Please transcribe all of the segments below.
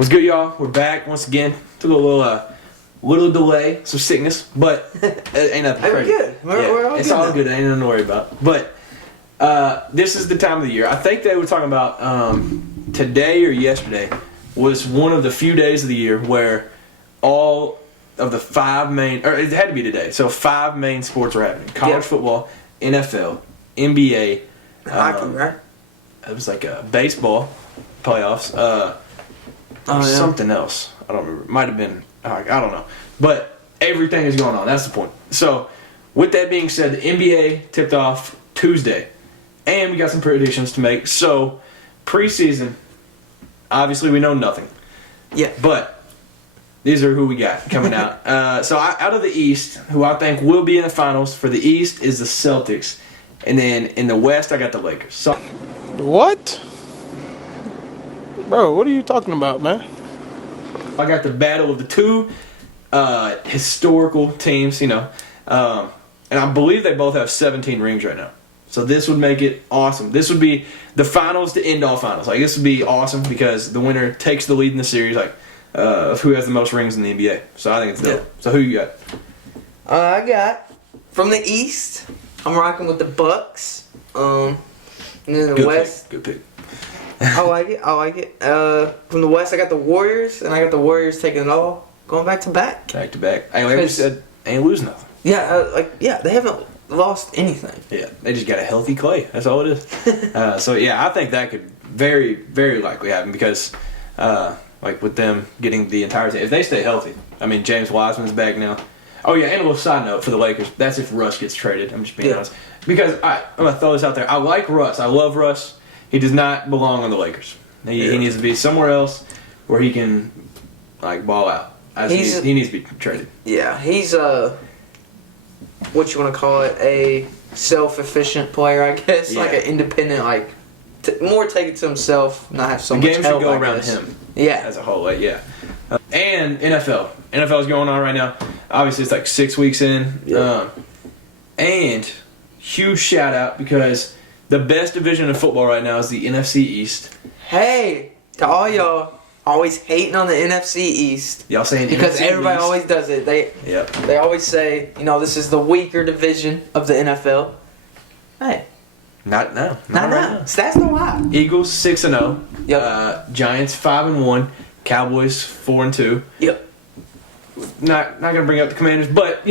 What's good, y'all? We're back once again. Took a little delay, some sickness, but it ain't nothing crazy. We're good. We're all it's good all now. good. Ain't nothing to worry about. But this is the time of the year. I think they were talking about today or yesterday was one of the few days of the year where all of the five main, or it had to be today. So 5 main sports were happening: college football, NFL, NBA, Hockey, right? It was like baseball playoffs. Something else. I don't remember. Might have been. I don't know. But everything is going on. That's the point. So, with that being said, the NBA tipped off Tuesday, and we got some predictions to make. So, preseason, obviously we know nothing. Yeah. But these are who we got coming out. Out of the East, who I think will be in the finals for the East is the Celtics, and then in the West I got the Lakers. So. What? Bro, what are you talking about, man? I got the battle of the two historical teams, and I believe they both have 17 rings right now. So this would make it awesome. This would be the finals to end all finals. Like, this would be awesome because the winner takes the lead in the series, of who has the most rings in the NBA. So I think it's dope. Yeah. So who you got? I got from the East. I'm rocking with the Bucks. And then the West. Good pick. I like it. From the West, I got the Warriors, and I got the Warriors taking it all, going back to back. Back to back. I like you said, ain't lose nothing. Yeah, they haven't lost anything. Yeah, they just got a healthy Clay. That's all it is. I think that could very, very likely happen because, with them getting the entire team, if they stay healthy. I mean, James Wiseman's back now. Oh yeah, and a little side note for the Lakers. That's if Russ gets traded. I'm just being honest because I'm gonna throw this out there. I like Russ. I love Russ. He does not belong on the Lakers. He needs to be somewhere else where he can, ball out. He needs to be traded. Yeah, he's what you want to call it, a self-efficient player, I guess. Yeah. Like an independent, more take it to himself, not have so the much game help. should go around him. Yeah, as a whole. And NFL. NFL is going on right now. Obviously, it's 6 weeks in. Yeah. And huge shout out because the best division of football right now is the NFC East. Hey, to all y'all always hating on the NFC East. Y'all saying because NFC everybody East? always does it. They always say, this is the weaker division of the NFL. Hey. Not now. Not now. Stats don't lie. Eagles 6-0. Yep. Giants 5-1. Cowboys 4-2. Yep. Not gonna bring up the Commanders, but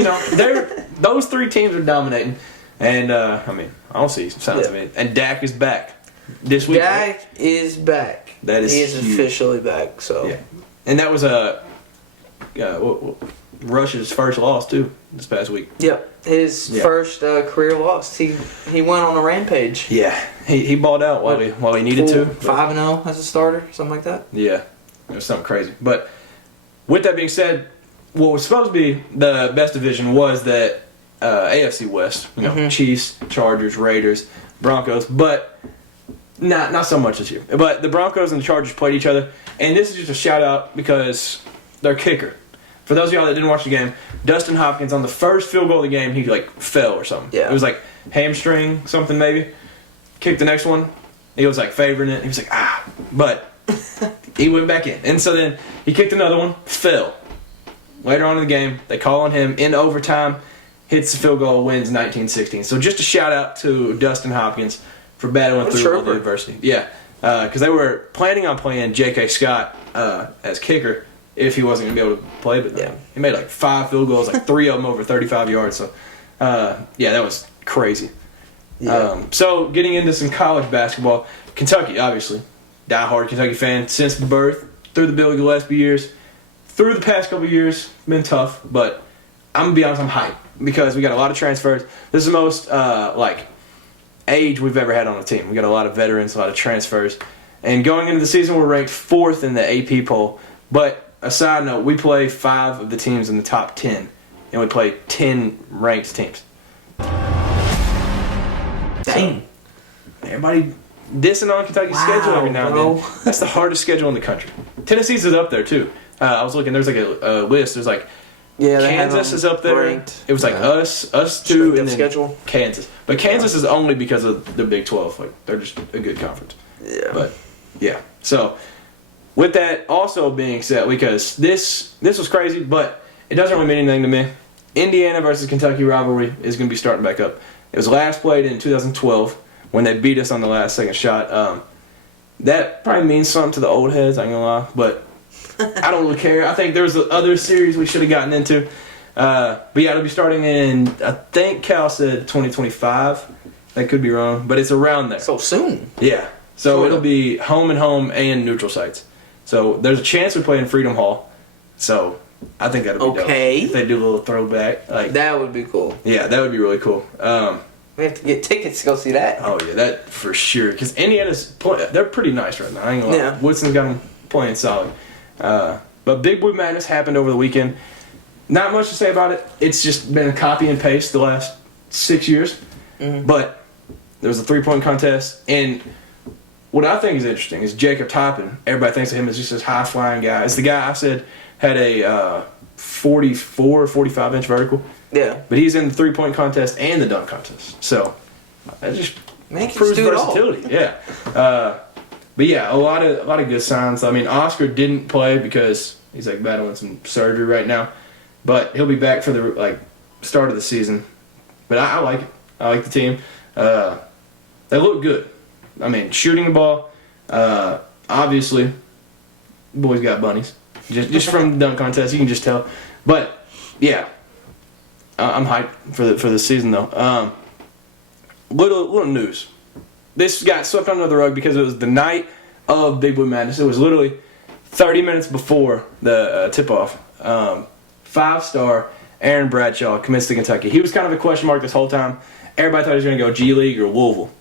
those 3 teams are dominating. And I don't see signs of it. And Dak is back this week. Dak is back. That is he is huge. officially back. So yeah, and that was Rush's first loss too this past week. Yep, his first career loss. He went on a rampage. Yeah, he balled out while he needed to. 5-0 as a starter, something like that. Yeah, it was something crazy. But with that being said, what was supposed to be the best division was that AFC West. Chiefs, Chargers, Raiders, Broncos, but not so much this year. But the Broncos and the Chargers played each other, and this is just a shout out because their kicker. For those of y'all that didn't watch the game, Dustin Hopkins on the first field goal of the game, he fell or something. Yeah. It was hamstring something maybe. Kicked the next one, he was favoring it. He was but he went back in, and so then he kicked another one, fell. Later on in the game, they call on him in overtime. Hits the field goal, wins 19-16. So just a shout out to Dustin Hopkins for battling through all the adversity. Yeah, because they were planning on playing J.K. Scott as kicker if he wasn't going to be able to play. But he made 5 field goals, 3 of them over 35 yards. So, that was crazy. Yeah. So getting into some college basketball, Kentucky, obviously. Diehard Kentucky fan since birth, through the Billy Gillespie years. Through the past couple years, been tough, but I'm going to be honest, I'm hyped. Because we got a lot of transfers. This is the most, age we've ever had on a team. We got a lot of veterans, a lot of transfers. And going into the season, we're ranked 4th in the AP poll. But a side note, we play 5 of the teams in the top 10. And we play 10 ranked teams. Dang. So, everybody dissing on Kentucky's schedule every now and then. That's the hardest schedule in the country. Tennessee's is up there, too. I was looking, there's a list. There's Kansas is up there. Ranked. It was us two, and then schedule. Kansas. But Kansas is only because of the Big 12. They're just a good conference. Yeah. But yeah, so with that also being said, because this was crazy, but it doesn't really mean anything to me. Indiana versus Kentucky rivalry is going to be starting back up. It was last played in 2012 when they beat us on the last second shot. That probably means something to the old heads, I ain't gonna lie, but I don't really care. I think there was other series we should have gotten into. But yeah, it'll be starting in, I think Cal said 2025. That could be wrong, but it's around there. So soon. Yeah. So Sort of. it'll be home and neutral sites. So there's a chance we play in Freedom Hall. So I think that'll be dope. If they do a little throwback. That would be cool. Yeah, that would be really cool. We have to get tickets to go see that. Oh, yeah, that for sure. Because Indiana's they're pretty nice right now. I ain't gonna lie. Yeah. Woodson's got them playing solid. But Big Blue Madness happened over the weekend. Not much to say about it. It's just been a copy and paste the last 6 years. Mm-hmm. But there was a 3-point contest. And what I think is interesting is Jacob Toppin. Everybody thinks of him as just this high-flying guy. It's the guy I said had a 44 or 45-inch vertical. Yeah. But he's in the 3-point contest and the dunk contest. So that just proves do it all. versatility. Yeah. But yeah, a lot of good signs. I mean, Oscar didn't play because he's battling some surgery right now. But he'll be back for the start of the season. But I like it. I like the team. They look good. I mean, shooting the ball. Obviously, boys got bunnies. Just from the dunk contest, you can just tell. But yeah, I'm hyped for the season though. Little news. This got swept under the rug because it was the night of Big Blue Madness. It was literally 30 minutes before the tip-off. 5-star Aaron Bradshaw commits to Kentucky. He was kind of a question mark this whole time. Everybody thought he was going to go G League or Louisville.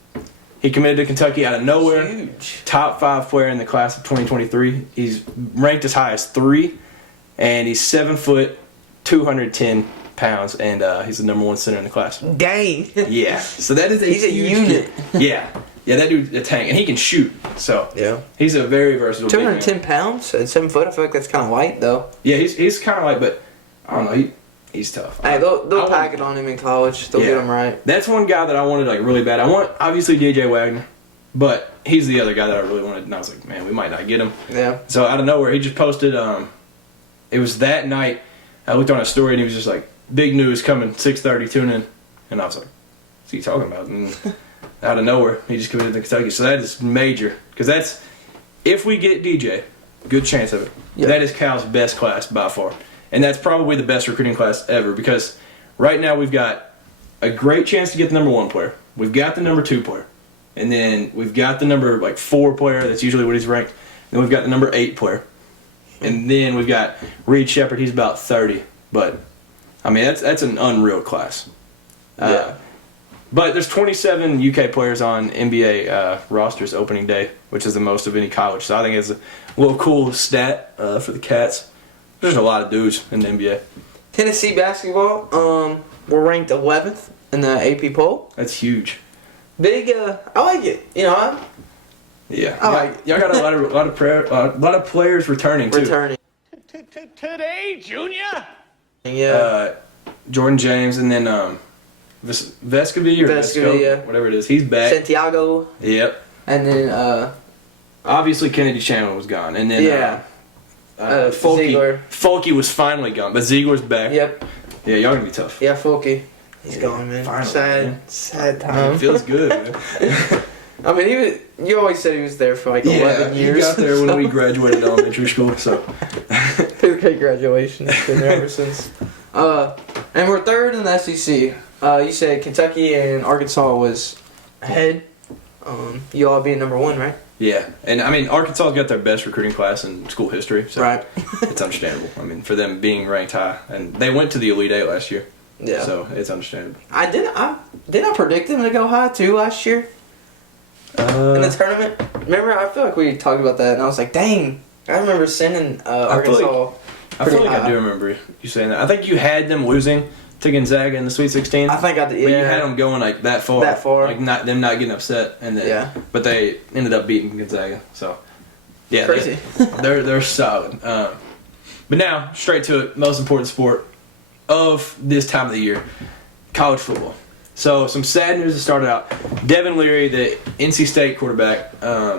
He committed to Kentucky out of nowhere. Huge. Top 5 player in the class of 2023. He's ranked as high as 3, and he's 7 foot, 210 pounds, and he's the number 1 center in the class. Dang. Yeah. So that is He's a huge unit. kid. Yeah. Yeah, that dude's a tank, and he can shoot. So Yeah. he's a very versatile. 210 pounds at 7 foot. I feel like that's kind of light though. Yeah, he's kind of light, but I don't know. He's tough. Hey, they'll I pack it on him in college. They'll get him right. That's one guy that I wanted really bad. I want obviously DJ Wagner, but he's the other guy that I really wanted, and I was like, man, we might not get him. Yeah. So out of nowhere, he just posted. It was that night. I looked on his story, and he was just like, "Big news coming, 6:30. Tune in." And I was like, "What's he talking about?" And out of nowhere, he just committed to Kentucky. So that is major, because that's if we get DJ, good chance of it. Yep. That is Cal's best class by far. And that's probably the best recruiting class ever, because right now we've got a great chance to get the number 1 player. We've got the number 2 player. And then we've got the number 4 player. That's usually what he's ranked. Then we've got the number 8 player. And then we've got Reed Shepard. He's about 30. But, I mean, that's an unreal class. Yeah. But there's 27 UK players on NBA rosters opening day, which is the most of any college. So I think it's a little cool stat for the Cats. There's a lot of dudes in the NBA. Tennessee basketball, we're ranked 11th in the AP poll. That's huge. Big, I like it. Yeah. I like it. Y'all got a lot of players returning too. Today, Junior? Yeah. Jordan James, and then Vescovy or Vescovy, yeah. whatever it is. He's back. Santiago. Yep. And then, Obviously Kennedy Chandler was gone, and then Ziegler. Folke was finally gone, but Ziegler's back. Yep. Yeah, y'all gonna be tough. Yeah, Folke. He's gone, man. Finally, sad, man. sad time. It feels good, man. I mean, you always said he was there for 11 years. He got there when we graduated elementary school, so. Fifth grade graduation. Been there ever since. And we're 3rd in the SEC. You said Kentucky and Arkansas was ahead. You all being number 1, right? Yeah, and I mean, Arkansas's got their best recruiting class in school history, so Right. it's understandable. I mean, for them being ranked high, and they went to the Elite Eight last year, Yeah. so it's understandable. Did I predict them to go high too last year in the tournament? Remember, I feel like we talked about that, and I was like, dang, I remember sending Arkansas. I feel like high. I do remember you saying that. I think you had them losing to Gonzaga in the Sweet 16. I think I did. But Yeah. you had them going that far. That far. Like not getting upset, and then, Yeah. But they ended up beating Gonzaga. So yeah, Crazy. They're solid. But now straight to it. Most important sport of this time of the year, college football. So some sad news to start out. Devin Leary, the NC State quarterback,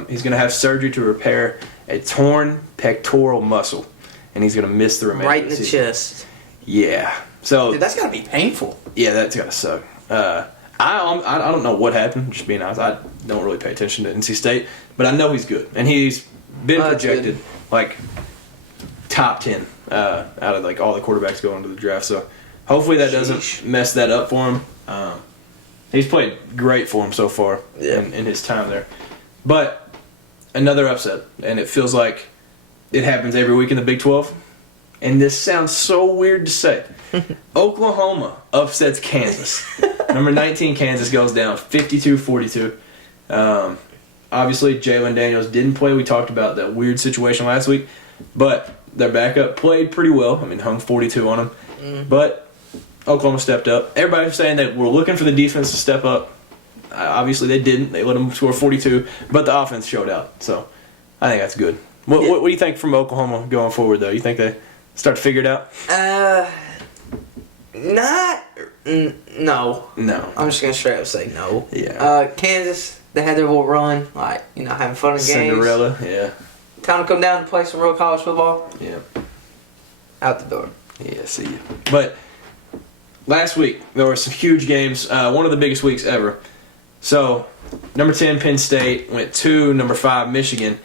he's going to have surgery to repair a torn pectoral muscle, and he's going to miss the remainder Right of in the the season. chest. Yeah. So Dude, that's got to be painful. yeah, that's got to suck. I don't know what happened, just being honest. I don't really pay attention to NC State, but I know he's good. And he's been That's projected good. like top 10 out of like all the quarterbacks going to the draft. So hopefully that doesn't Sheesh. mess that up for him. He's played great for him so far Yeah. in his time there. But another upset, and it feels like it happens every week in the Big 12. And this sounds so weird to say. Oklahoma upsets Kansas. Number 19 Kansas goes down 52-42. Obviously, Jalen Daniels didn't play. We talked about that weird situation last week. But their backup played pretty well. I mean, hung 42 on them. But Oklahoma stepped up. Everybody was saying that we're looking for the defense to step up. Obviously, they didn't. They let them score 42. But the offense showed out. So I think that's good. What do you think from Oklahoma going forward, though? You think they start to figure it out? No. No. I'm just gonna straight up say no. Yeah. Kansas, they had their little run, like having fun in games. Cinderella, yeah. Time to come down and play some real college football. Yeah. Out the door. Yeah, see you. But last week, there were some huge games. One of the biggest weeks ever. So, number 10, Penn State, went to number 5, Michigan.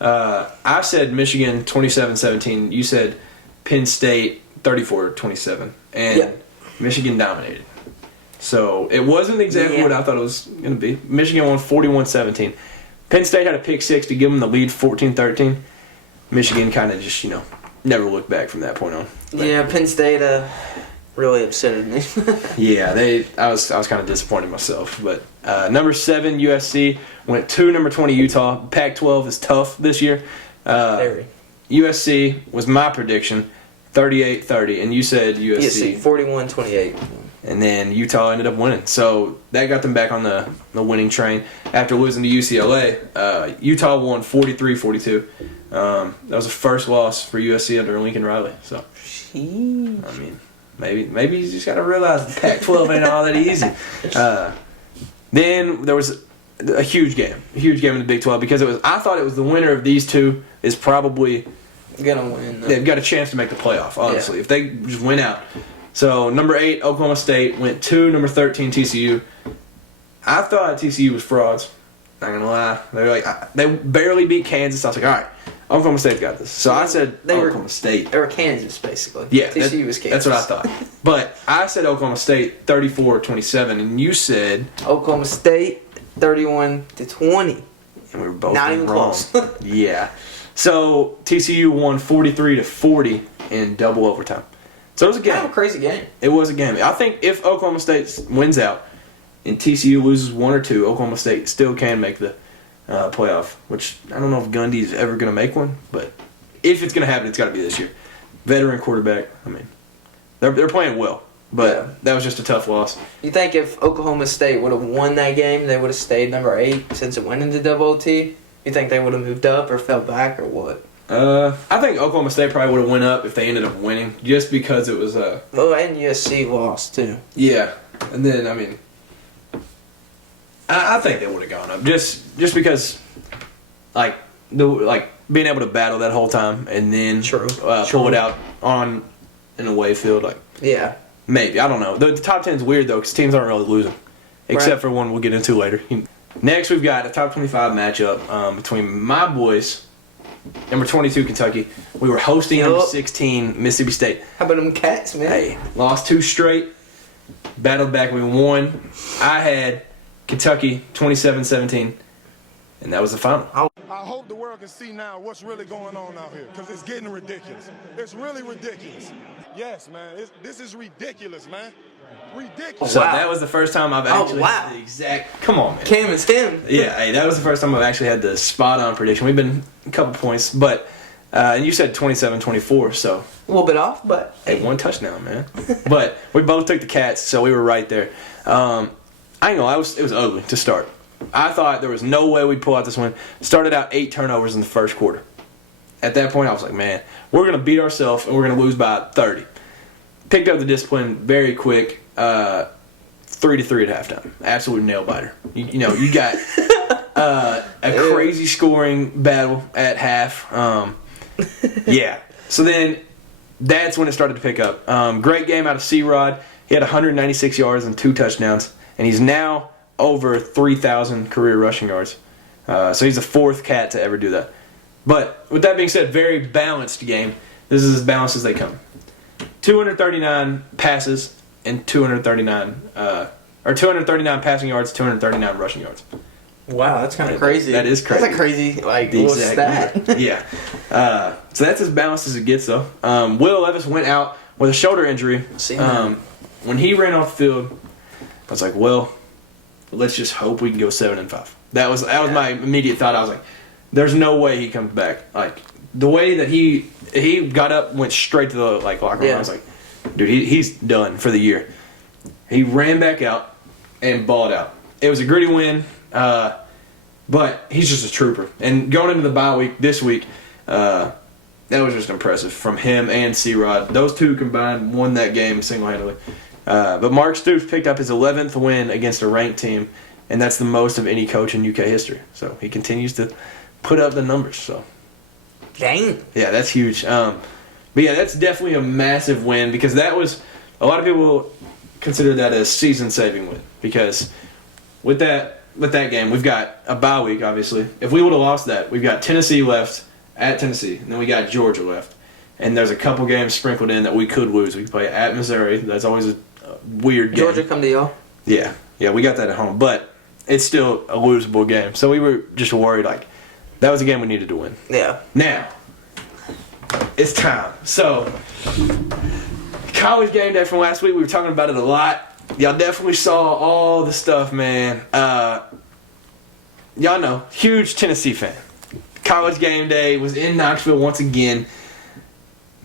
I said Michigan 27-17. You said Penn State 34-27. And Yeah. Michigan dominated. So, it wasn't exactly what I thought it was going to be. Michigan won 41-17. Penn State had a pick six to give them the lead 14-13. Michigan kind of just, never looked back from that point on. But Yeah, Penn State really upsetted me. yeah, I was kind of disappointed myself. But number 7 USC went to number 20 Utah. Pac-12 is tough this year. Very. USC was my prediction, 38-30, and you said USC. 41-28. And then Utah ended up winning. So that got them back on the winning train. After losing to UCLA, Utah won 43-42. That was the first loss for USC under Lincoln Riley. So, Sheesh. I mean, maybe you just got to realize the Pac-12 ain't all that easy. Then there was a huge game in the Big 12 because I thought it was the winner of these two is probably Gonna win. they've got a chance to make the playoff, honestly, if they just win out. So, number 8, Oklahoma State, went to number 13, TCU. I thought TCU was frauds. Not going to lie. They barely beat Kansas. I was like, all right, Oklahoma State got this. So, I said Oklahoma State. They were Kansas, basically. Yeah, TCU was Kansas. that's what I thought. But I said Oklahoma State 34-27, and you said Oklahoma State 31-20. and we were both Not even wrong. close. Yeah. So TCU won 43-40 in double overtime. So it was a game. Kind of a crazy game. It was a game. I think if Oklahoma State wins out and TCU loses 1 or 2, Oklahoma State still can make the playoff. Which I don't know if Gundy's ever going to make one, but if it's going to happen, it's got to be this year. Veteran quarterback. I mean, they're playing well, but that was just a tough loss. You think if Oklahoma State would have won that game, they would have stayed number 8 since it went into double OT? You think they would have moved up or fell back or what? I think Oklahoma State probably would have went up if they ended up winning, just because it was Well, and USC lost too. yeah. And then I mean, I think they would have gone up just because like being able to battle that whole time and then pull it out on an away field Yeah. maybe, I don't know. The top 10 is weird though because teams aren't really losing, except for one we'll get into later. Next, we've got a top 25 matchup between my boys, number 22 Kentucky. We were hosting number 16 Mississippi State. How about them Cats, man? Hey, lost 2 straight, battled back, we won. I had Kentucky 27-17, and that was the final. I hope the world can see now what's really going on out here, because it's getting ridiculous. It's really ridiculous. Yes, man. This is ridiculous, man. Ridiculous. So that was the first time I've actually had the exact. Come on, man. Cam, it's him. Yeah, hey, that was the first time I've actually had the spot-on prediction. We've been a couple points, but and you said 27-24, so A little bit off, but hey, 1 touchdown, man. But we both took the Cats, so we were right there. I ain't gonna lie, it was ugly to start. I thought there was no way we'd pull out this win. Started out 8 turnovers in the first quarter. At that point, I was like, man, we're gonna beat ourselves and we're gonna lose by 30. Picked up the discipline very quick. 3-3 at halftime. Absolute nail biter. You got crazy scoring battle at half. Yeah. So then that's when it started to pick up. Great game out of C-Rod. He had 196 yards and 2 touchdowns, and he's now over 3,000 career rushing yards. So he's the 4th cat to ever do that. But with that being said, very balanced game. This is as balanced as they come. 239 passes and 239 passing yards, 239 rushing yards. Wow, that's kind of crazy. That is crazy. That's a crazy little stat. Yeah. So that's as balanced as it gets, though. Will Levis went out with a shoulder injury. When he ran off the field, I was like, well, let's just hope we can go 7-5. That was my immediate thought. I was like, there's no way he comes back. Like the way that he got up, went straight to the locker room. I was like, dude, he's done for the year. He ran back out and balled out. It was a gritty win, but he's just a trooper. And going into the bye week this week, that was just impressive from him and C-Rod. Those two combined won that game single-handedly. But Mark Stoops picked up his 11th win against a ranked team, and that's the most of any coach in UK history. So he continues to put up the numbers. So, dang. Yeah, that's huge. But yeah, that's definitely a massive win because that was a lot of people consider that a season-saving win because with that game we've got a bye week. Obviously, if we would have lost that, we've got Tennessee left at Tennessee, and then we got Georgia left, and there's a couple games sprinkled in that we could lose. We could play at Missouri. That's always a weird game. Georgia come to y'all? Yeah, we got that at home, but it's still a losable game. So we were just worried, that was a game we needed to win. Yeah. Now, it's time. So, college game day from last week, we were talking about it a lot. Y'all definitely saw all the stuff, man. Y'all know, huge Tennessee fan. College game day was in Knoxville once again.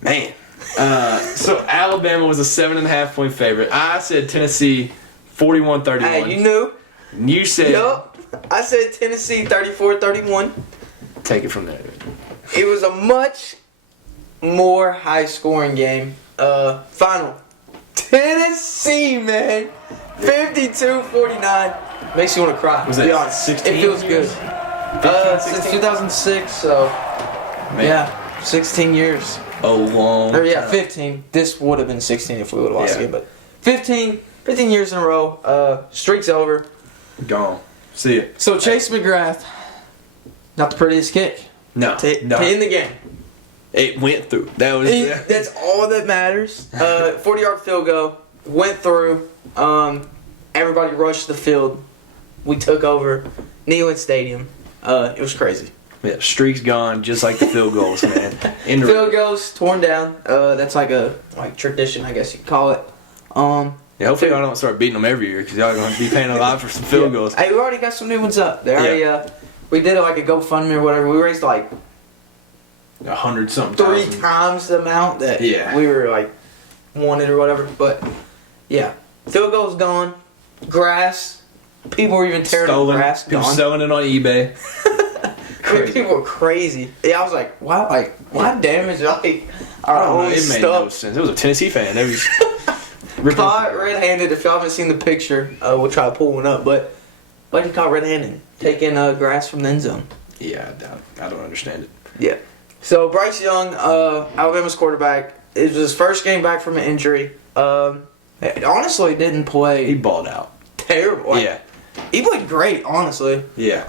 Man. So Alabama was a 7.5-point favorite. I said Tennessee 41-31. Hey, you knew. You said. Yup. I said Tennessee 34-31. Take it from there. It was a much more high-scoring game. Final. Tennessee, man. 52-49. Makes you want to cry. Was to be that honest. 16 It feels years? good. Since 2006, so Man. yeah, 16 years. A long Or yeah, time. 15. This would have been 16 if we would have lost Yeah. the game, but 15 years in a row. Streak's over. Gone. See ya. So Chase McGrath, not the prettiest kick No. to end the game. It went through. That was. That's all that matters. 40-yard field goal. Went through. Everybody rushed the field. We took over Neyland Stadium. It was crazy. Yeah, streak's gone, just like the field goals, man. Field goals torn down. That's like a tradition, I guess you could call it. Yeah, hopefully I don't start beating them every year because y'all are going to be paying a lot for some field goals. Hey, we already got some new ones up. They already, we did it like a GoFundMe or whatever. We raised like 100-something 3 thousand. times the amount that we were wanted or whatever. But yeah, field goal's gone. Grass. People were even tearing up grass. People Gone. selling it on eBay. Crazy. People were crazy. Yeah, I was like, wow, why damage our I don't know, own it made no stuff? sense. It was a Tennessee fan. It was Caught red-handed. If y'all haven't seen the picture, we'll try to pull one up. But he caught red-handed, taking grass from the end zone. Yeah, I don't understand it. Yeah. So Bryce Young, Alabama's quarterback, it was his first game back from an injury. Honestly, didn't play. He balled out. Terrible. Yeah. He played great, honestly. Yeah.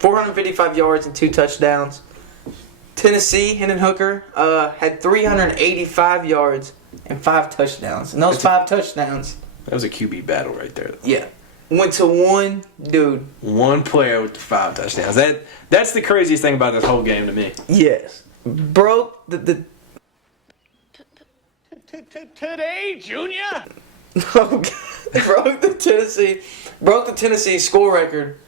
455 yards and 2 touchdowns. Tennessee, Hendon Hooker, had 385 yards and 5 touchdowns. And those 5 touchdowns. That was a QB battle right there. Yeah. Went to one dude. One player with the 5 touchdowns. That's the craziest thing about this whole game to me. Yes. Broke the Today, Junior? broke the Tennessee school record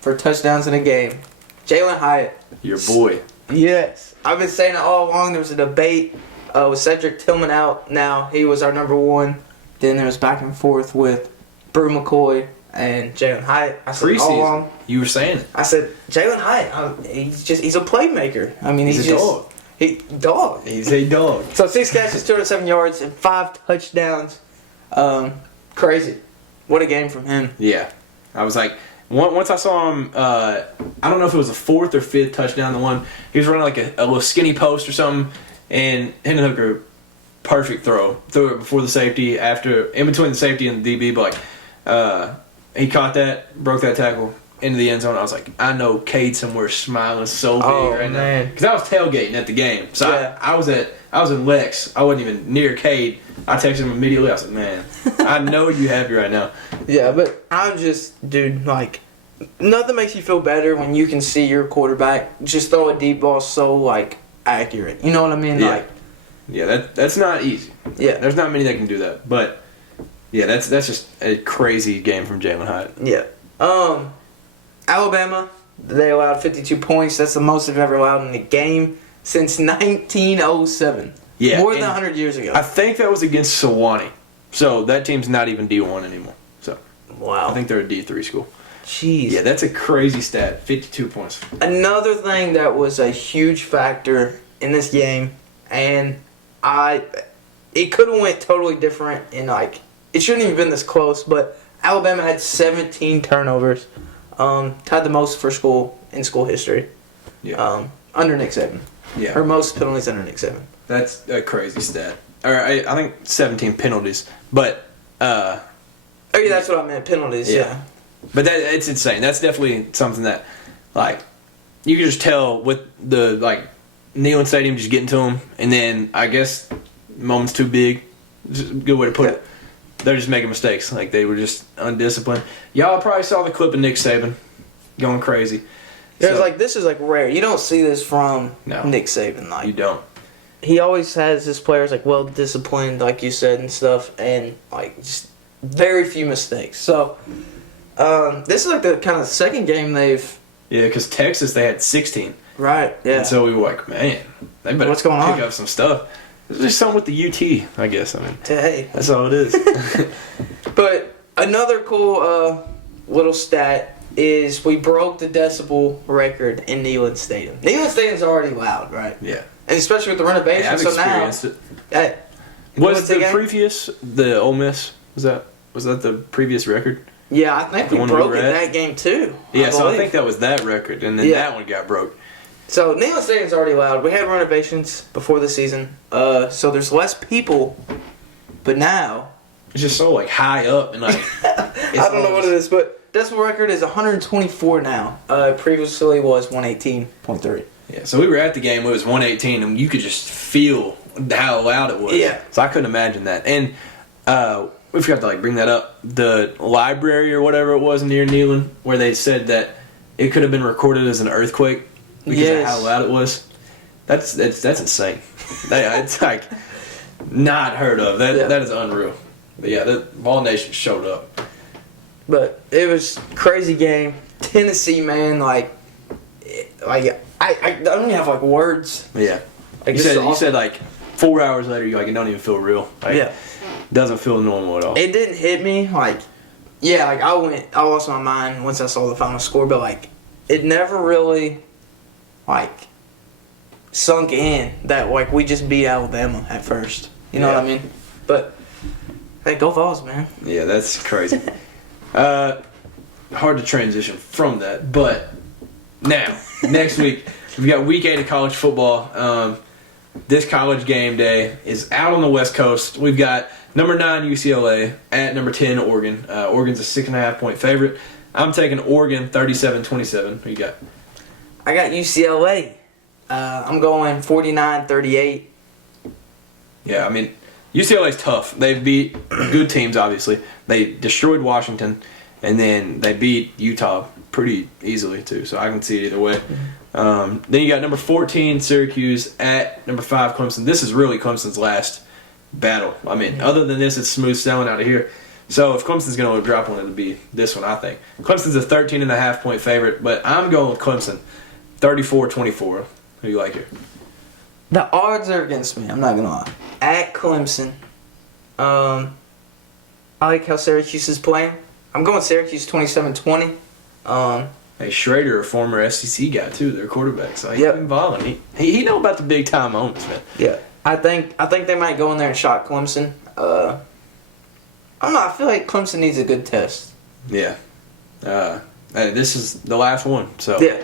for touchdowns in a game. Jalen Hyatt. Your boy. Yes. I've been saying it all along. There was a debate with Cedric Tillman out. Now he was our number 1. Then there was back and forth with Brew McCoy and Jalen Hyatt. I said all along. You were saying it. I said Jalen Hyatt. He's a playmaker. I mean, He's a dog. Dog. He's a dog. So 6 catches, 207 yards, and 5 touchdowns. Crazy. What a game from him. Yeah. I was like, Once I saw him, I don't know if it was the fourth or fifth touchdown. The one he was running like a little skinny post or something, and Hendon Hooker, perfect throw, threw it before the safety, in between the safety and the DB. But he caught that, broke that tackle into the end zone. I was like, I know Cade somewhere smiling so big right now because I was tailgating at the game. So yeah. I was in Lex. I wasn't even near Cade. I texted him immediately. I was like, man, I know you happy right now. Yeah, but I'm just, dude, like, nothing makes you feel better when you can see your quarterback just throw a deep ball so, like, accurate. You know what I mean? Yeah. Like, yeah, that's not easy. Yeah. There's not many that can do that. But, yeah, that's just a crazy game from Jalen Hyatt. Yeah. Alabama, they allowed 52 points. That's the most they've ever allowed in a game since 1907. Yeah. More than 100 years ago. I think that was against Sewanee. So that team's not even D1 anymore. So wow. I think they're a D3 school. Jeez. Yeah, that's a crazy stat. 52 points. Another thing that was a huge factor in this game, and it could have went totally different, and like it shouldn't even been this close, but Alabama had 17 turnovers, tied the most for school in school history. Yeah. Under Nick Saban. Yeah. Or most penalties under Nick Saban. That's a crazy stat. Or I think 17 penalties, but Oh yeah, that's what I meant. Penalties. Yeah. But it's insane. That's definitely something that, like, you can just tell with the, like, Neyland Stadium just getting to them, and then I guess moment's too big. Just a good way to put it. They're just making mistakes. Like, they were just undisciplined. Y'all probably saw the clip of Nick Saban going crazy. Yeah, it's like, this is like rare. You don't see this from Nick Saban. Like, you don't. He always has his players like well disciplined, like you said, and stuff, and like just very few mistakes. So this is like the kind of second game they've. Yeah, because Texas they had 16. Right. Yeah. And so we were like, man, they better What's going on? pick up some stuff. There's just something with the UT, I guess. I mean, Hey. that's all it is. But another cool little stat is we broke the decibel record in Neyland Stadium. Neyland Stadium's already loud, right? Yeah. And especially with the renovation, Yeah, I've so now. experienced it. Was the previous the Ole Miss? Was that the previous record? Yeah, I think we broke it that game too. Yeah, so I think that was that record, and then that one got broke. So Neyland Stadium's already loud. We had renovations before the season, so there's less people. But now it's just so like high up and like I don't know what it is, but decibel record is 124 now. Previously was 118.3. Yeah, so we were at the game. It was 118, and you could just feel how loud it was. Yeah. So I couldn't imagine that. And we forgot to like bring that up. The library or whatever it was near Neyland, where they said that it could have been recorded as an earthquake because of how loud it was. That's insane. It's like not heard of. That is unreal. But yeah, the Ball Nation showed up. But it was crazy game. Tennessee, man, I don't even have like words. Yeah. Like, you said like 4 hours later, you're like, it don't even feel real. Like, yeah. Doesn't feel normal at all. It didn't hit me I lost my mind once I saw the final score, but like it never really sunk in that like we just beat Alabama at first. You know what I mean? But hey, go Vols, man. Yeah, that's crazy. Hard to transition from that, but now next week we've got week 8 of college football. This college game day is out on the West Coast. We've got number 9 UCLA at number 10 Oregon. Oregon's a 6.5 point favorite. I'm taking Oregon 37-27. Who you got? I got UCLA. I'm going 49-38. Yeah, I mean UCLA's tough. They've beat good teams. Obviously, they destroyed Washington, and then they beat Utah pretty easily too. So I can see it either way. Then you got number 14 Syracuse at number 5 Clemson. This is really Clemson's last battle. I mean, other than this, it's smooth sailing out of here. So if Clemson's going to drop one, it'll be this one, I think. Clemson's a 13.5 point favorite, but I'm going with Clemson 34-24. Who you like here? The odds are against me. I'm not gonna lie. At Clemson, I like how Syracuse is playing. I'm going Syracuse 27-20. Hey, Schrader, a former SEC guy too, their quarterback, so he's been balling. He know about the big time moments, man. Yeah, I think they might go in there and shock Clemson. I don't know. I feel like Clemson needs a good test. Yeah, This is the last one, so Yeah.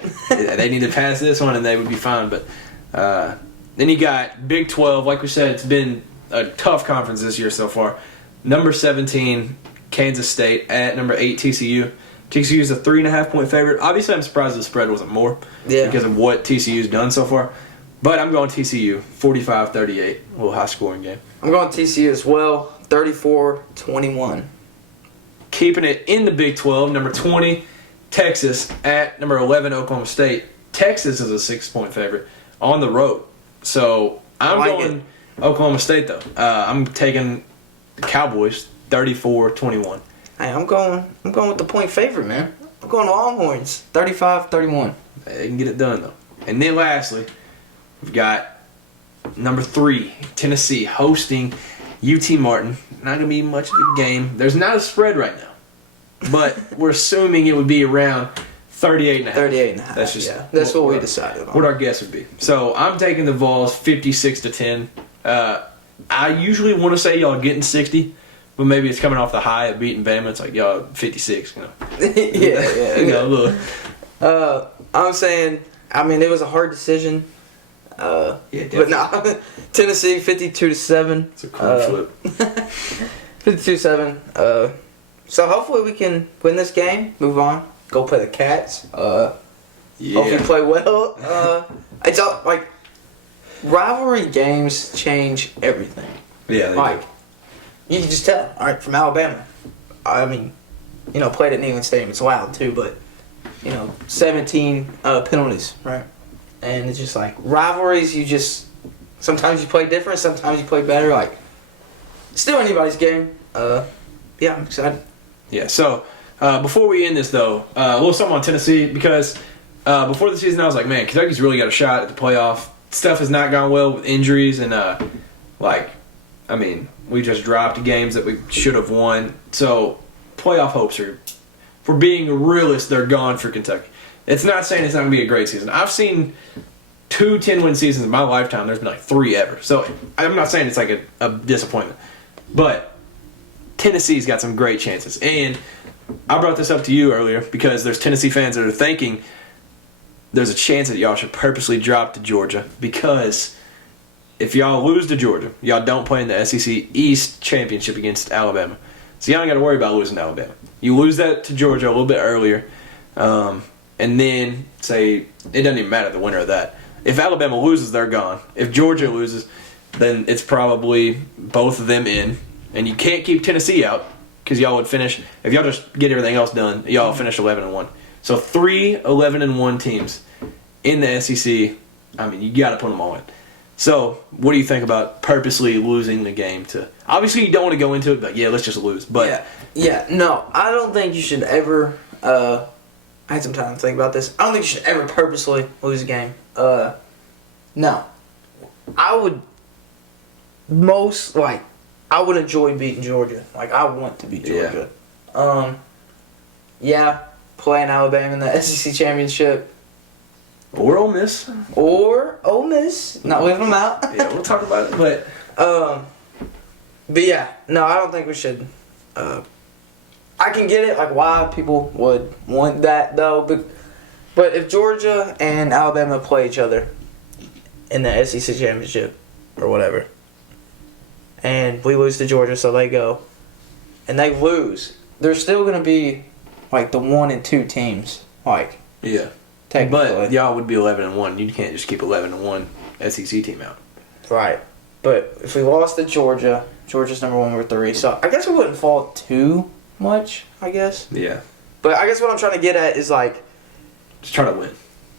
they need to pass this one and they would be fine. But then you got Big 12. Like we said, it's been a tough conference this year so far. Number 17, Kansas State at number 8, TCU. TCU is a 3.5-point favorite. Obviously, I'm surprised the spread wasn't more because of what TCU's done so far. But I'm going TCU, 45-38, a little high-scoring game. I'm going TCU as well, 34-21. Keeping it in the Big 12, number 20, Texas at number 11, Oklahoma State. Texas is a 6-point favorite on the road. So I'm going Oklahoma State, though. I'm taking the Cowboys, 34-21. Hey, I'm going with the point favorite, man. I'm going Longhorns, 35-31. They can get it done, though. And then lastly, we've got number 3, Tennessee, hosting UT Martin. Not going to be much of a game. There's not a spread right now. But we're assuming it would be around 38.5. 38.5. That's just that's what we decided on. What our guess would be. So I'm taking the Vols 56-10. I usually want to say y'all getting 60, but maybe it's coming off the high of beating Bama. It's like y'all 56. You know. yeah. You know, look. I'm saying, I mean, it was a hard decision. Yeah, but nah, Tennessee 52-7. It's a cool flip. 52-7. So hopefully we can win this game, move on, go play the Cats. Hopefully play well. It's all, like, rivalry games change everything. Yeah, they Like, do. you can just tell. All right, from Alabama. I mean, you know, played at Neyland Stadium. It's wild too, but 17 penalties, right? And it's just like rivalries. You just sometimes you play different, sometimes you play better. Like, still anybody's game. Yeah, I'm excited. Yeah. So before we end this, though, a little something on Tennessee because before the season, I was like, man, Kentucky's really got a shot at the playoff. Stuff has not gone well with injuries and we just dropped games that we should have won. So playoff hopes are, for being a realist, they're gone for Kentucky. It's not saying it's not going to be a great season. I've seen 2 10-win seasons in my lifetime. There's been like 3 ever. So I'm not saying it's like a disappointment. But Tennessee's got some great chances. And I brought this up to you earlier because there's Tennessee fans that are thinking there's a chance that y'all should purposely drop to Georgia because if y'all lose to Georgia, y'all don't play in the SEC East Championship against Alabama. So y'all don't got to worry about losing to Alabama. You lose that to Georgia a little bit earlier, and then say it doesn't even matter the winner of that. If Alabama loses, they're gone. If Georgia loses, then it's probably both of them in, and you can't keep Tennessee out because y'all would finish if y'all just get everything else done. Y'all finish 11-1. So 3 11-1 teams in the SEC. I mean, you got to put them all in. So, what do you think about purposely losing the game to... Obviously, you don't want to go into it, but yeah, let's just lose. But No, I don't think you should ever... I had some time to think about this. I don't think you should ever purposely lose a game. No. I would... I would enjoy beating Georgia. Like, I want to beat Georgia. Playing Alabama in the SEC Championship. Or Ole Miss. Or Ole Miss. Not leaving them out. Yeah, we'll talk about it. But yeah, no, I don't think we should. I can get it, like why people would want that though. But if Georgia and Alabama play each other in the SEC Championship or whatever, and we lose to Georgia, so they go, and they lose, they're still gonna be like the 1 and 2 teams, like yeah. But y'all would be 11-1. You can't just keep 11-1 SEC team out. Right. But if we lost to Georgia, Georgia's number 1 or 3. So I guess we wouldn't fall too much, I guess. Yeah. But I guess what I'm trying to get at is like... Just try to win.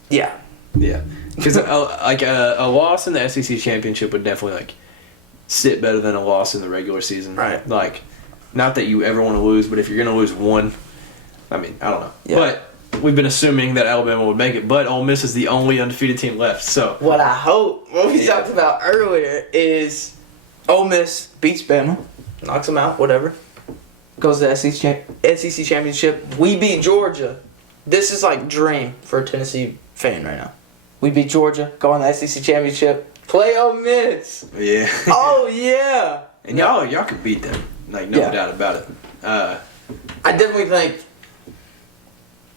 Yeah. Yeah. Because a loss in the SEC Championship would definitely sit better than a loss in the regular season. Right. Like, not that you ever want to lose, but if you're going to lose one, I mean, I don't know. Yeah. But... We've been assuming that Alabama would make it, but Ole Miss is the only undefeated team left. So what I hope, what we talked about earlier, is Ole Miss beats Bama, knocks them out, whatever, goes to the SEC Championship. We beat Georgia. This is like dream for a Tennessee fan right now. We beat Georgia, go on the SEC Championship, play Ole Miss. Yeah. Oh yeah. And y'all could beat them, like no doubt about it. I definitely think.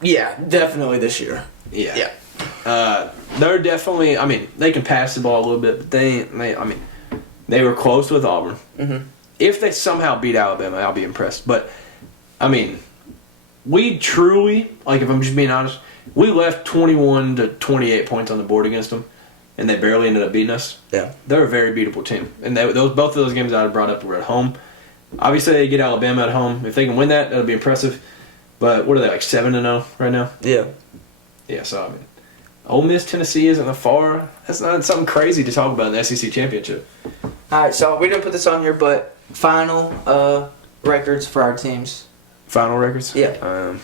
Yeah, definitely this year. Yeah. They're definitely. I mean, they can pass the ball a little bit, but they were close with Auburn. Mm-hmm. If they somehow beat Alabama, I'll be impressed. But I mean, we truly, like, if I'm just being honest, we left 21 to 28 points on the board against them, and they barely ended up beating us. Yeah. They're a very beatable team. And both of those games I brought up were at home. Obviously, they get Alabama at home. If they can win that, that'll be impressive. But what are they, like 7-0 right now? Yeah. Yeah, so, I mean, Ole Miss, Tennessee isn't that's not something crazy to talk about in the SEC Championship. All right, so we didn't put this on here, but final records for our teams. Final records? Yeah. At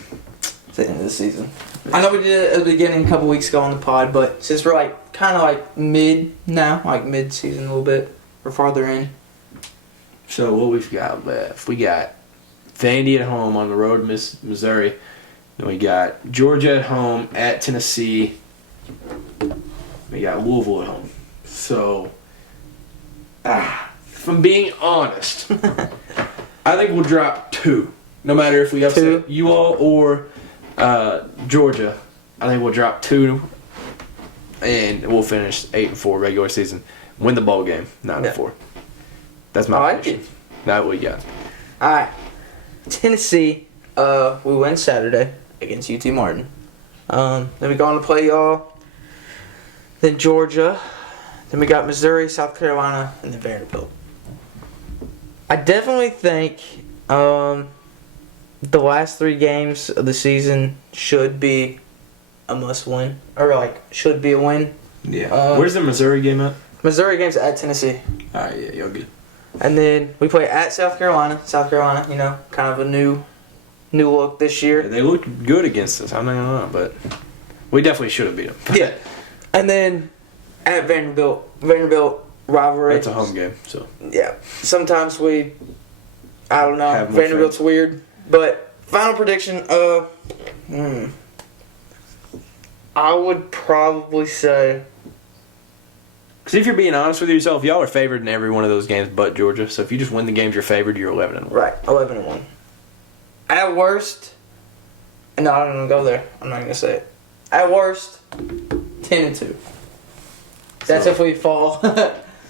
the end of the season. I know we did it at the beginning a couple weeks ago on the pod, but since we're like kind of like mid now, like mid-season a little bit, we're farther in. So what we've got left, we got Vandy at home on the road to Missouri. Then we got Georgia at home, at Tennessee. We got Louisville at home. So, if I'm being honest, I think we'll drop 2. No matter if we upset you all or Georgia, I think we'll drop 2, and we'll finish 8-4 regular season. Win the bowl game, 9-4. That's my prediction. That's what we got. All right, Tennessee. We win Saturday against UT Martin. Then we go on to play y'all. Then Georgia. Then we got Missouri, South Carolina, and then Vanderbilt. I definitely think the last 3 games of the season should be a must-win, or like should be a win. Yeah. Where's the Missouri game at? Missouri game's at Tennessee. All right, yeah, y'all good. And then we play at South Carolina. South Carolina, you know, kind of a new look this year. Yeah, they looked good against us. I'm not gonna lie, but we definitely should have beat them. Yeah. And then at Vanderbilt rivalry. It's a home game, so Yeah. Sometimes I don't know. Have more Vanderbilt's weird, but final prediction. I would probably say. because if you're being honest with yourself, y'all are favored in every one of those games but Georgia. So if you just win the games you're favored, you're 11-1. Right, 11-1. At worst, no, I'm gonna go there. I'm not gonna say it. At worst, 10-2. That's So- if we fall.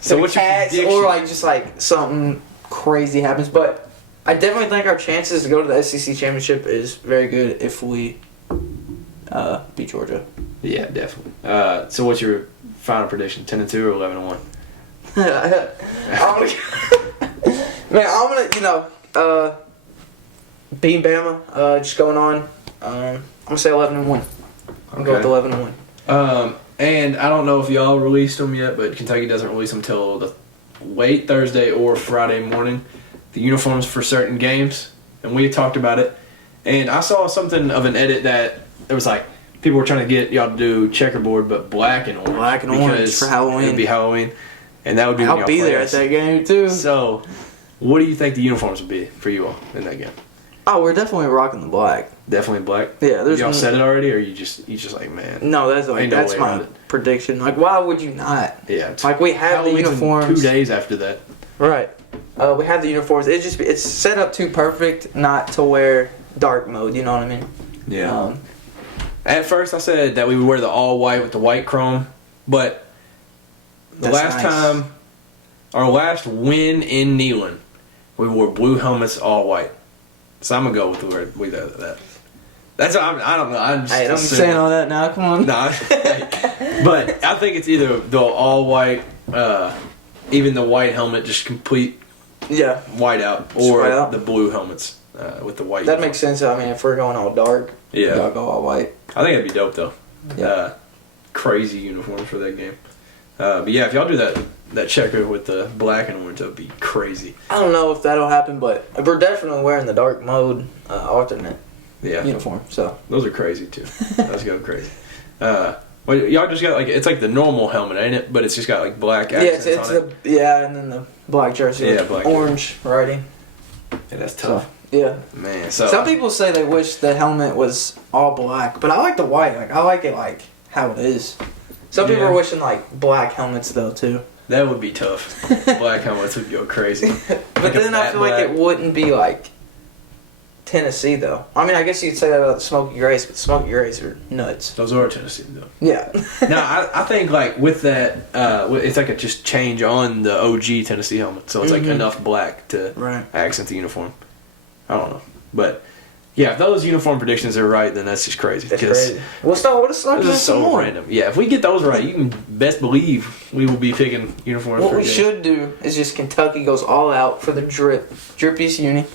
So the what's your Cats, prediction? or like just like something crazy happens. But I definitely think our chances to go to the SEC championship is very good if we beat Georgia. Yeah, definitely. So what's your final prediction? 10-2 or 11-1? Man, I'm gonna beating Bama. Just going on. I'm gonna say 11-1. I'm going with 11-1. And I don't know if y'all released them yet, but Kentucky doesn't release them till the late Thursday or Friday morning. The uniforms for certain games, and we talked about it. And I saw something of an edit that it was like people were trying to get y'all to do checkerboard, but black and orange. Black and orange for Halloween. It would be Halloween, and that would be. when I'll y'all be play there us. at that game too. So, what do you think the uniforms would be for you all in that game? Oh, we're definitely rocking the black. Definitely black. Yeah, there's y'all no- said it already, or you just like, man? No, that's Ain't no that's way my around it. prediction. Like, why would you not? Yeah, it's Like, we have the Halloween's in uniforms. 2 days after that. Right. We have the uniforms. It's set up too perfect not to wear dark mode. You know what I mean? Yeah. At first, I said that we would wear the all white with the white chrome, but the That's last nice. time, our last win in Neyland, we wore blue helmets all white. So I'm gonna go with that. That's I don't know. I'm just Hey, don't be assuming. saying all that now. Come on. Nah, but I think it's either the all white, even the white helmet, just complete Yeah, white out, Just or white out. the blue helmets with the white. that makes sense. I mean, if we're going all dark, Yeah. gotta go all white. I think that'd be dope though. Yeah. Crazy uniforms for that game. But yeah, if y'all do that checker with the black and orange, that would be crazy. I don't know if that'll happen, but we're definitely wearing the dark mode alternate Yeah, uniform. So those are crazy too. Those go crazy. Well, y'all just got like it's like the normal helmet, ain't it? But it's just got like black yeah, accents it's on it. and then the black jersey, Yeah, with black orange writing. Yeah, that's So, tough, yeah. man. So Some people say they wish the helmet was all black, but I like the white. Like, I like it like how it is. Some people Yeah. are wishing like black helmets though too. that would be tough. Black helmets would go crazy. But Like a then I matte feel like black. it wouldn't be like Tennessee, though. I mean, I guess you could say that about the Smoky Grays, but the Smoky Grays are nuts. Those are Tennessee, though. Yeah. No, I think like with that, it's like a just change on the OG Tennessee helmet, so it's like enough black to accent the uniform. I don't know, but yeah, if those uniform predictions are right, then that's just crazy. That's crazy. We'll start this is so more. random. Yeah, if we get those right, you can best believe we will be picking uniforms. What we should do is just Kentucky goes all out for the drippiest uni.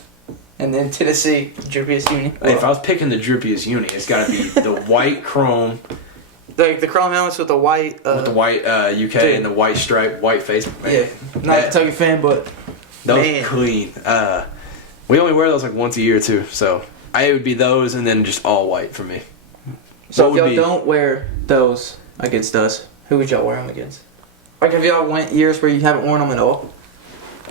And then Tennessee, drippiest uni. Hey, if I was picking the drippiest uni, it's got to be the white chrome. The chrome helmets with the white... UK dude. And the white stripe, white face. Man. Yeah, not a Kentucky fan, but... Those clean. We only wear those like once a year, too. So, it would be those and then just all white for me. So if y'all don't wear those against us, who would y'all wear them against? Like, have y'all went years where you haven't worn them at all?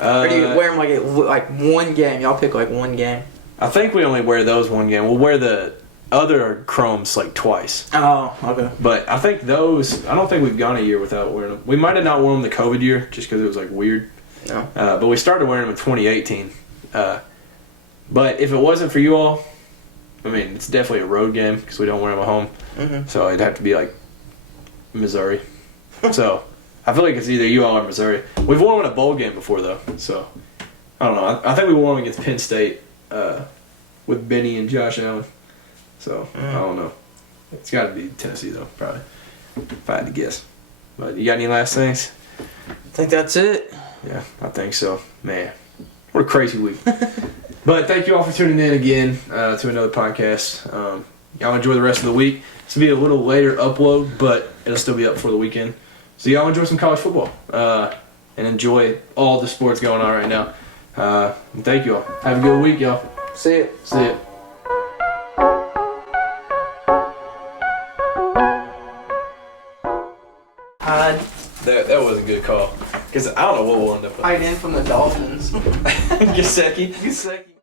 Or do you wear them like one game? Y'all pick like one game. I think we only wear those one game. We'll wear the other chromes like twice. Oh, okay. But I think those, I don't think we've gone a year without wearing them. We might have not worn them the COVID year just because it was like weird. No. But we started wearing them in 2018. But if it wasn't for you all, I mean, it's definitely a road game because we don't wear them at home. Mm-hmm. So it'd have to be like Missouri. So I feel like it's either you all or Missouri. We've worn them in a bowl game before, though. So I don't know. I think we wore them against Penn State with Benny and Josh Allen. So I don't know. It's got to be Tennessee, though, probably, if I had to guess. But you got any last things? I think that's it. Yeah, I think so. Man, what a crazy week. But thank you all for tuning in again to another podcast. Y'all enjoy the rest of the week. This will be a little later upload, but it'll still be up for the weekend. So y'all enjoy some college football and enjoy all the sports going on right now. And thank you all. Have a good week, y'all. See ya. See ya. That was a good call. Because I don't know what we'll end up with. Tight end from the Dolphins. Gesicki. Gesicki.